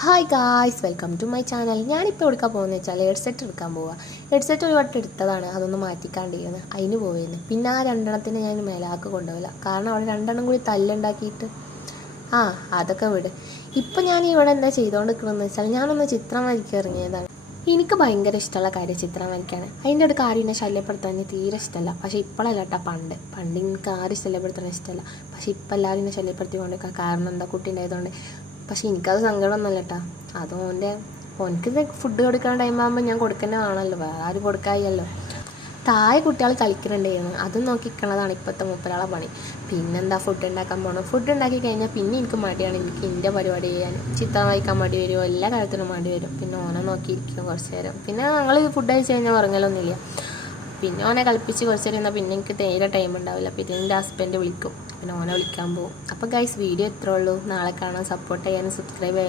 Hi guys, welcome to my channel. ഞാനിപ്പോൾ എടുക്കാൻ പോകുന്നത് വെച്ചാൽ ഹെഡ്സെറ്റ് എടുക്കാൻ പോവുക. ഹെഡ്സെറ്റ് ഒരു വട്ടം എടുത്തതാണ്, അതൊന്ന് മാറ്റിക്കാണ്ടിരിക്കുന്നത്, അതിന് പോയിരുന്നു. പിന്നെ ആ രണ്ടെണ്ണത്തിന് ഞാൻ മേലാക്ക് കൊണ്ടുപോകില്ല, കാരണം അവിടെ രണ്ടെണ്ണം കൂടി തല്ലുണ്ടാക്കിയിട്ട് അതൊക്കെ വിട്. ഇപ്പം ഞാൻ ഇവിടെ എന്താ ചെയ്തുകൊണ്ടിരിക്കണമെന്ന് വെച്ചാൽ ഞാനൊന്ന് ചിത്രം വരയ്ക്കാൻ ഇറങ്ങിയതാണ്. എനിക്ക് ഭയങ്കര ഇഷ്ടമുള്ള കാര്യം ചിത്രം വരയ്ക്കാണ്. അതിൻ്റെ അടുക്ക് ആരും എന്നെ ശല്യപ്പെടുത്താൻ തീരെ ഇഷ്ടമല്ല. പക്ഷേ ഇപ്പോഴല്ല കേട്ടോ, പണ്ട് എനിക്ക് ആരും ശല്യപ്പെടുത്താൻ ഇഷ്ടമല്ല. പക്ഷേ ഇപ്പം എല്ലാവരും എന്നെ ശല്യപ്പെടുത്തിക്കൊണ്ടിരിക്കുക. കാരണം എന്താ, കുട്ടി ഉണ്ടായതുകൊണ്ട്. പക്ഷേ എനിക്കത് സങ്കടമൊന്നുമല്ല കേട്ടോ. അതുകൊണ്ട് ഓനക്ക് ഫുഡ് കൊടുക്കാൻ ടൈം ആകുമ്പോൾ ഞാൻ കൊടുക്കുന്നത് ആണല്ലോ, വേറെ ആരും കൊടുക്കായല്ലോ. താഴെ കുട്ടികൾ കളിക്കുന്നുണ്ടായിരുന്നു, അതും നോക്കിക്കണതാണ് ഇപ്പോഴത്തെ മൂപ്പരാളെ പണി. പിന്നെന്താ, ഫുഡ് ഉണ്ടാക്കാൻ പോകണം. ഫുഡ് ഉണ്ടാക്കി കഴിഞ്ഞാൽ പിന്നെ എനിക്ക് മടിയാണ്. എനിക്ക് എൻ്റെ പരിപാടി ചെയ്യാൻ, ചിത്രം വായിക്കാൻ മടി വരുമോ, എല്ലാ കാര്യത്തിനും മടി വരും. പിന്നെ ഓനെ നോക്കിയിരിക്കും കുറച്ച് നേരം. പിന്നെ ഞങ്ങൾ ഫുഡ് കഴിച്ച് കഴിഞ്ഞാൽ ഉറങ്ങലൊന്നുമില്ല. പിന്നെ ഓനെ കളിപ്പിച്ച് കുറച്ച് നേരം ഇരുന്നാൽ പിന്നെ എനിക്ക് തീരെ ടൈം ഉണ്ടാവില്ല. പിന്നെ എൻ്റെ ഹസ്ബൻഡ് വിളിക്കും, പിന്നെ ഓനെ വിളിക്കാൻ പോകും. അപ്പോൾ ഗൈസ്, വീഡിയോ ഇത്രേ ഉള്ളൂ. നാളെ കാണാൻ. സപ്പോർട്ട് ചെയ്യാനും സബ്സ്ക്രൈബ് ചെയ്യാനും